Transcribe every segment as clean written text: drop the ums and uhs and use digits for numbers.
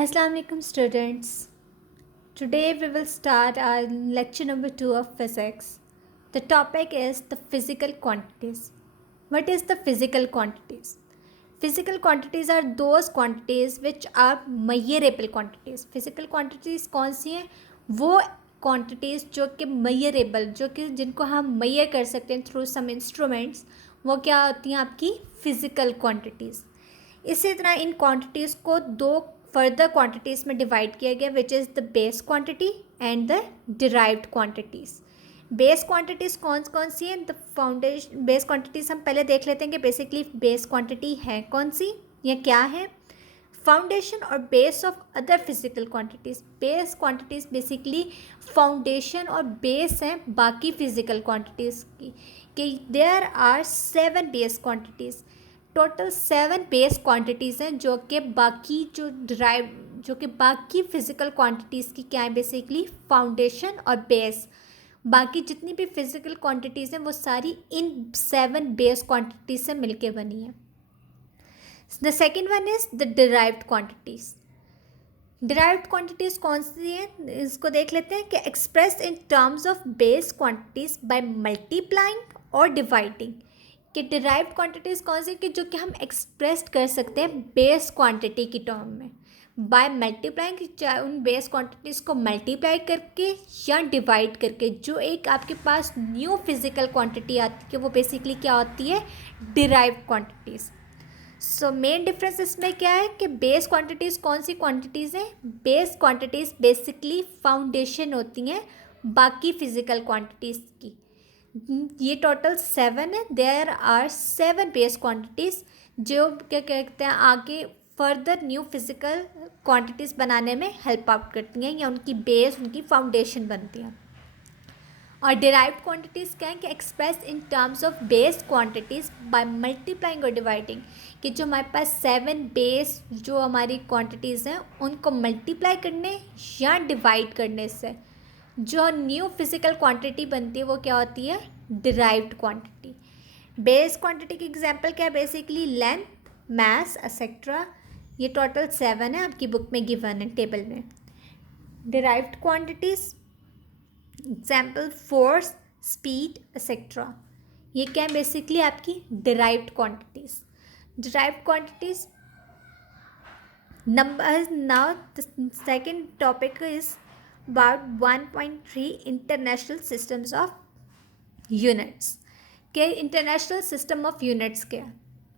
Assalamu alaikum students. Today we will start our lecture number 2 of physics. The topic is the physical quantities. What is the physical quantities? Physical quantities are those quantities which are measurable quantities. Physical quantities कौन सी हैं? वो quantities जो कि measurable, जो कि जिनको हम measure कर सकते हैं through some instruments, वो क्या होती हैं आपकी physical quantities. इसी तरह इन क्वांटिटीज़ को दो फर्दर क्वांटिटीज़ में डिवाइड किया गया which is the base quantity and the derived quantities. Base quantities कौन कौन सी हैं? द फाउंडेशन बेस क्वांटिटीज़ हम पहले देख लेते हैं कि बेसिकली बेस क्वांटिटी है कौन सी या क्या है. फाउंडेशन और base of other physical quantities. Base quantities basically foundation और बेस हैं बाकी फिजिकल क्वांटिटीज़ की. कि there are 7 base quantities. Total 7 base quantities हैं जो कि बाकी फिजिकल क्वांटिटीज़ की क्या है बेसिकली फाउंडेशन और बेस. बाकी जितनी भी फिजिकल क्वांटिटीज़ हैं वो सारी इन 7 बेस क्वांटिटीज से मिलके बनी है. The second one is the derived quantities. Derived quantities कौन सी हैं इसको देख लेते हैं. कि express in terms of base quantities by multiplying और डिवाइडिंग. कि डिराइव्ड क्वांटिटीज़ कौन सी कि जो कि हम एक्सप्रेस कर सकते हैं बेस क्वांटिटी की टर्म में बाय मल्टीप्लाइंग. चाहे उन बेस क्वांटिटीज़ को मल्टीप्लाई करके या डिवाइड करके जो एक आपके पास न्यू फिजिकल क्वांटिटी आती है वो बेसिकली क्या होती है? Derived quantities. So main difference इसमें क्या है कि बेस क्वांटिटीज़ कौन सी क्वांटिटीज़ हैं? बेस क्वांटिटीज़ बेसिकली फाउंडेशन होती हैं बाकी फिजिकल क्वांटिटीज़ की. ये टोटल 7 है. देयर आर 7 बेस क्वांटिटीज़ जो क्या कहते हैं आगे फर्दर न्यू फिजिकल क्वांटिटीज़ बनाने में हेल्प आउट करती हैं या उनकी बेस उनकी फाउंडेशन बनती हैं. और डिराइव्ड क्वांटिटीज़ क्या है कि express in terms of base quantities by multiplying और डिवाइडिंग. कि जो हमारे पास 7 बेस जो हमारी क्वांटिटीज़ हैं उनको मल्टीप्लाई करने या डिवाइड करने से जो न्यू फिजिकल क्वांटिटी बनती है वो क्या होती है? Derived quantity. बेस क्वांटिटी की एग्जांपल क्या है? बेसिकली लेंथ, मास एक्सेट्रा. ये टोटल 7 है आपकी बुक में गिवन है टेबल में. Derived quantities example force, speed etcetera. ये क्या है? बेसिकली आपकी derived quantities. Derived quantities number. Now the second topic is about 1.3 international systems of units. के इंटरनेशनल सिस्टम ऑफ यूनिट्स क्या है?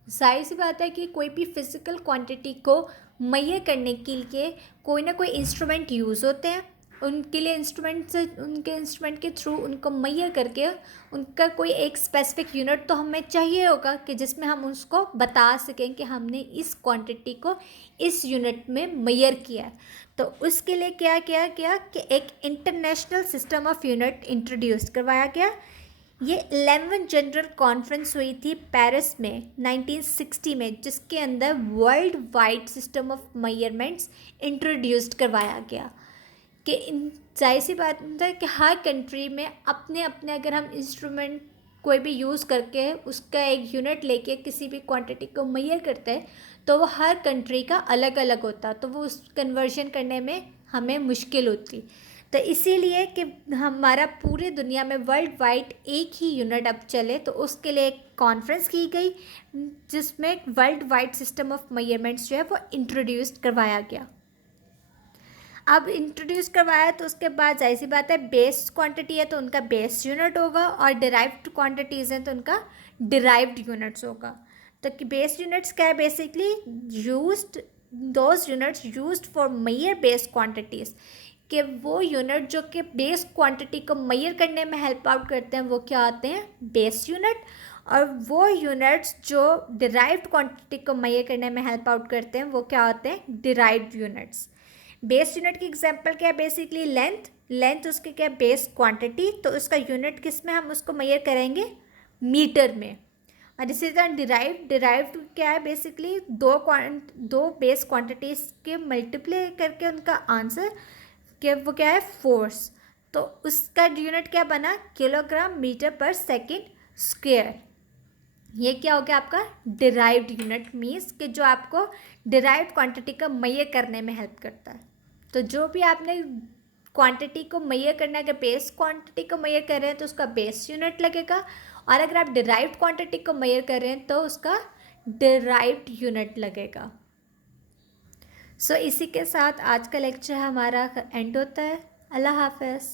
जाहिर सी बात है कि कोई भी फिजिकल क्वांटिटी को मेजर करने के लिए कोई ना कोई इंस्ट्रूमेंट यूज़ होते हैं. उनके लिए उनके इंस्ट्रूमेंट के थ्रू उनको मेजर करके उनका कोई एक स्पेसिफिक यूनिट तो हमें चाहिए होगा कि जिसमें हम उसको बता सकें कि हमने इस क्वांटिटी को इस यूनिट में मेजर किया है. तो उसके लिए क्या किया गया कि एक international system of unit introduce करवाया गया. ये 11 जनरल कॉन्फ्रेंस हुई थी पेरिस में 1960 में जिसके अंदर world wide system of measurements introduced करवाया गया. कि जाहिर सी बात है कि हर कंट्री में अपने अपने अगर हम इंस्ट्रूमेंट कोई भी यूज़ करके उसका एक यूनिट लेके किसी भी क्वांटिटी को मेजर करते हैं तो वो हर कंट्री का अलग अलग होता तो वो उस कन्वर्जन करने में हमें मुश्किल होती. तो इसीलिए कि हमारा पूरे दुनिया में वर्ल्ड वाइड एक ही यूनिट अब चले तो उसके लिए एक कॉन्फ्रेंस की गई जिसमें world wide system of measurements जो है वो इंट्रोड्यूस करवाया गया. अब इंट्रोड्यूस करवाया तो उसके बाद जाहिर सी बात है बेस क्वांटिटी है तो उनका बेस यूनिट होगा और डिराइव्ड क्वांटिटीज़ हैं तो उनका डिराइव्ड यूनिट्स होगा. तो कि बेस यूनिट्स क्या है? Basically used those units used for measure base quantities. कि वो यूनिट जो कि बेस क्वांटिटी को मेजर करने में हेल्प आउट करते हैं वो क्या आते हैं? Base unit. और वो यूनिट्स जो डिराइव्ड क्वांटिटी को मेजर करने में हेल्प आउट करते हैं वो क्या होते हैं? Derived units. बेस यूनिट की एग्जांपल क्या है? बेसिकली लेंथ उसकी क्या है? Base quantity. तो उसका यूनिट किस में हम उसको मेजर करेंगे? मीटर में. और इसी तरह डिराइव्ड क्या है? बेसिकली दो बेस क्वांटिटीज़ के मल्टीप्लाई करके उनका आंसर कि वो क्या है? फोर्स. तो उसका यूनिट क्या बना? किलोग्राम मीटर पर सेकेंड स्क्वायर. ये क्या हो गया आपका डिराइव्ड यूनिट, मीन्स कि जो आपको डिराइव्ड क्वांटिटी का मेजर करने में हेल्प करता है। तो जो भी आपने क्वांटिटी को मेजर करना है, अगर बेस क्वांटिटी को मेजर कर रहे हैं तो उसका बेस यूनिट लगेगा, और अगर आप डिराइव्ड क्वांटिटी को मेजर कर रहे हैं तो उसका डिराइव्ड यूनिट लगेगा। सो इसी के साथ आज का लेक्चर हमारा एंड होता है। अल्लाह हाफ़िज़।